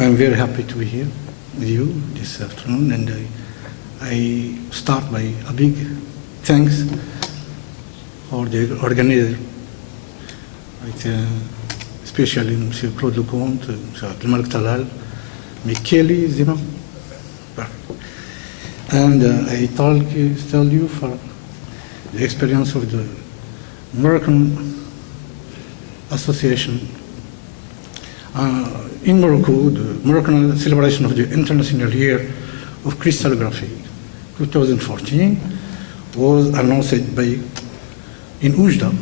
I'm very happy to be here with you this afternoon, and I start by a big thanks for the organizer, especially Monsieur Claude Lecomte, Monsieur Abdellah Talal, Michele Zima, and I tell you for the experience of the Moroccan Association in Morocco, the Moroccan celebration of the International Year of Crystallography 2014 was announced by in Oujda,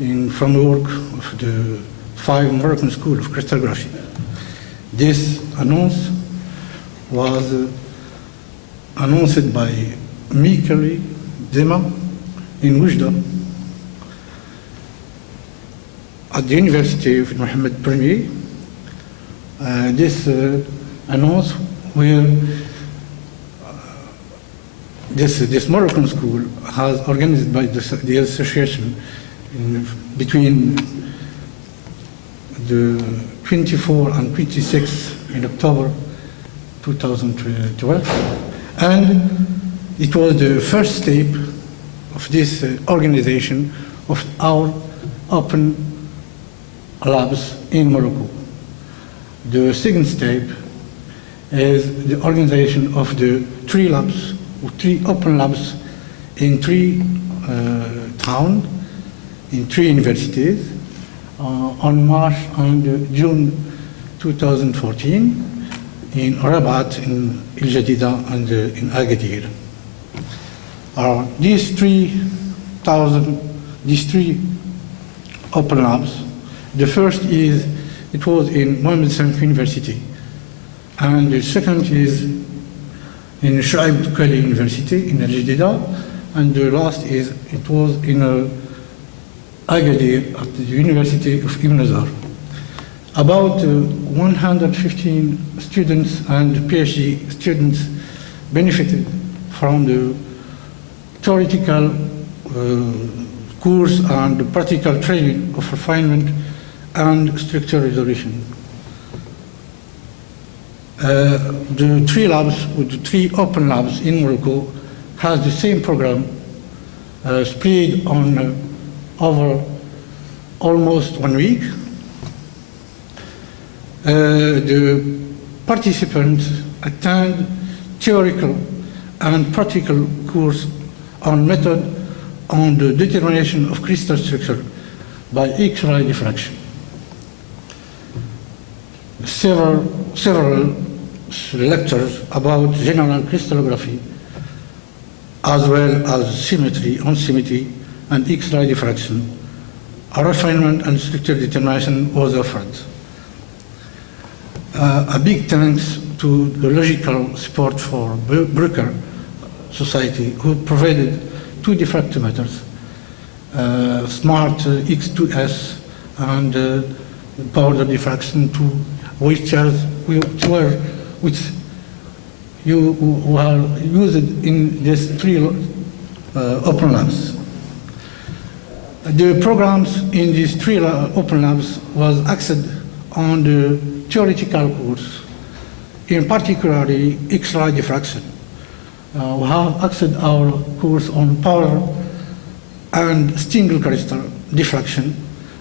in framework of the 5 Moroccan School of Crystallography. This announce was announced by Michele Zema in Oujda at the University of Mohammed I. This announce where this Moroccan school has organized by the association between the 24 and 26 in October 2012, and it was the first step of this organization of our open labs in Morocco. The second step is the organization of the 3 labs, or 3 open labs in 3 towns, in 3 universities, on March and June 2014, in Rabat, in El Jadida, and in Agadir. These 3 open labs, the first is, it was in Mohammed V University, and the second is in Shuaib Toukali University in El Jadida, and the last is, it was in Agadir at the University of Ibn Azhar. About 115 students and PhD students benefited from the theoretical course and the practical training of refinement and structure resolution. The 3 labs, with the 3 open labs in Morocco, has the same program spread on over almost 1 week. The participants attend theoretical and practical course on method on the determination of crystal structure by X-ray diffraction. Several lectures about general crystallography, as well as symmetry, unsymmetry, and X-ray diffraction, refinement and structure determination was offered. A big thanks to the logical support for Boukhris Society, who provided 2 diffractometers, Smart X2S and powder diffraction, which were used in these 3 open labs. The programs in these 3 open labs was axed on the theoretical course, in particular X-ray diffraction. We have axed our course on powder and single crystal diffraction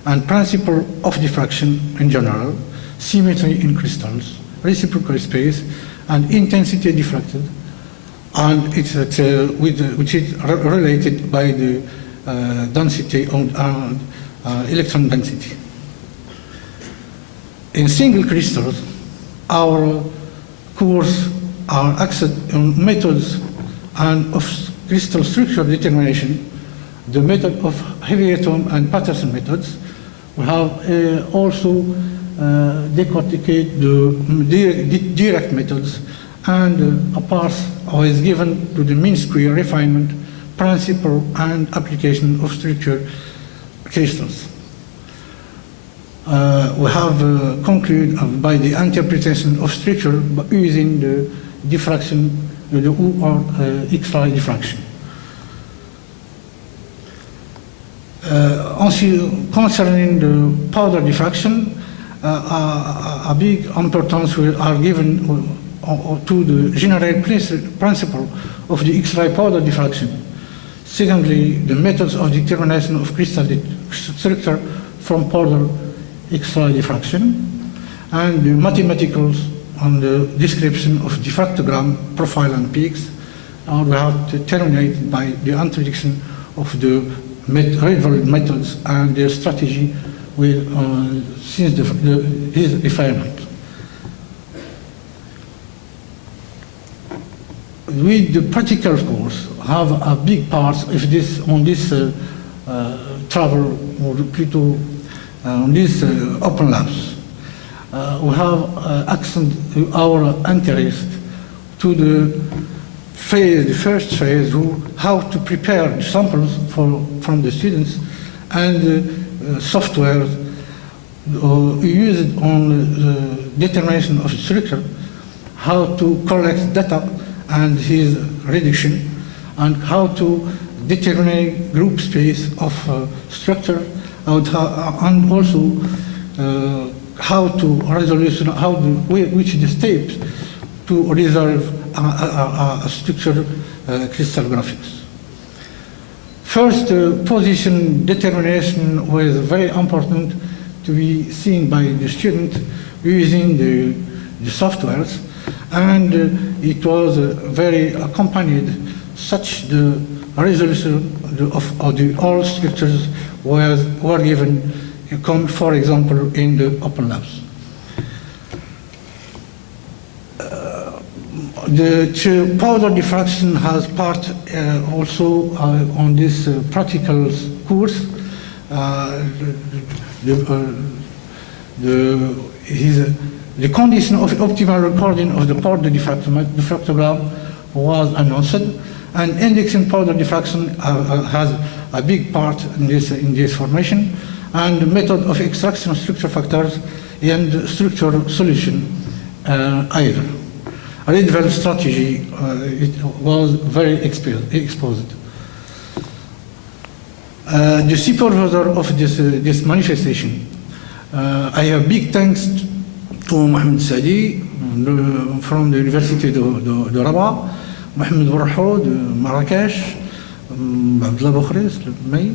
and principle of diffraction in general, symmetry in crystals, reciprocal space, and intensity diffracted, and which is related by the density and electron density. In single crystals, our course are axed on methods and of crystal structure determination, the method of heavy atom and Patterson methods. We have also decorticated the direct methods, and a path is given to the mean square refinement, principle, and application of structure crystals. We have concluded by the interpretation of structure by using the diffraction, the U or X-ray diffraction. Concerning the powder diffraction, a big importance are given to the general principle of the X-ray powder diffraction. Secondly, the methods of determination of crystal structure from powder X-ray diffraction, and the mathematicals on the description of diffractogram profile and peaks. And we have to terminate by the introduction of the Rydberg methods and their strategy with, since his refinement. With the practical course, have a big part of this on this travel, or plutôt on these open labs. We have accent our interest to the phase, the first phase, how to prepare the samples from the students, and software used on the determination of the structure, how to collect data and his reduction, and how to determine group space of structure, and also how to resolution, which the steps to resolve a structure crystallographics. First, position determination was very important to be seen by the student using the softwares, and it was very accompanied such the resolution of the all structures were given, for example, in the open labs. The powder diffraction has part also on this practical course. The condition of optimal recording of the powder diffractogram was announced, and indexing powder diffraction has a big part in this formation, and the method of extraction of structure factors and structure solution either. A Rydberg strategy it was very exposed. The supervisor of this manifestation, I have big thanks to Mohamed Sadi from the University de Rabat, Mohamed Bourhou de Marrakech, Abdellah Boukhris, le May,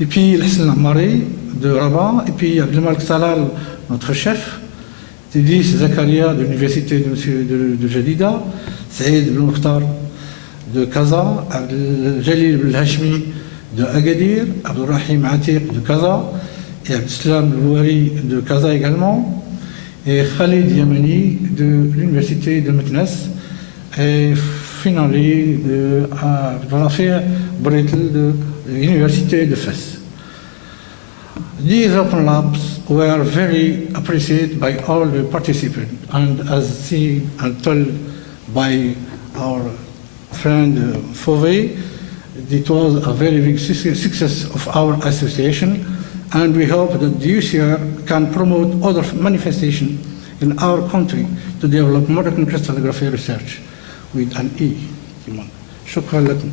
et puis Hassan Amari de Rabat, et puis Abdellah Salal, notre chef, Tidis Zakaria de l'Université de Jadida, Saïd Ben Mokhtar de Kaza, Jalil Ben Hashmi de Agadir, Abdelrahim Atiq de Kaza, et Abdeslam Louari de Kaza également, et Khalid Yamani de l'Université de Meknes, et finalement de Abdelrafir Britel de l'Université de Fès. These open labs were very appreciated by all the participants, and as seen and told by our friend Fauvé, it was a very big success of our association, and we hope that the UCR can promote other manifestations in our country to develop Moroccan crystallography research with an E. شكرا لكم.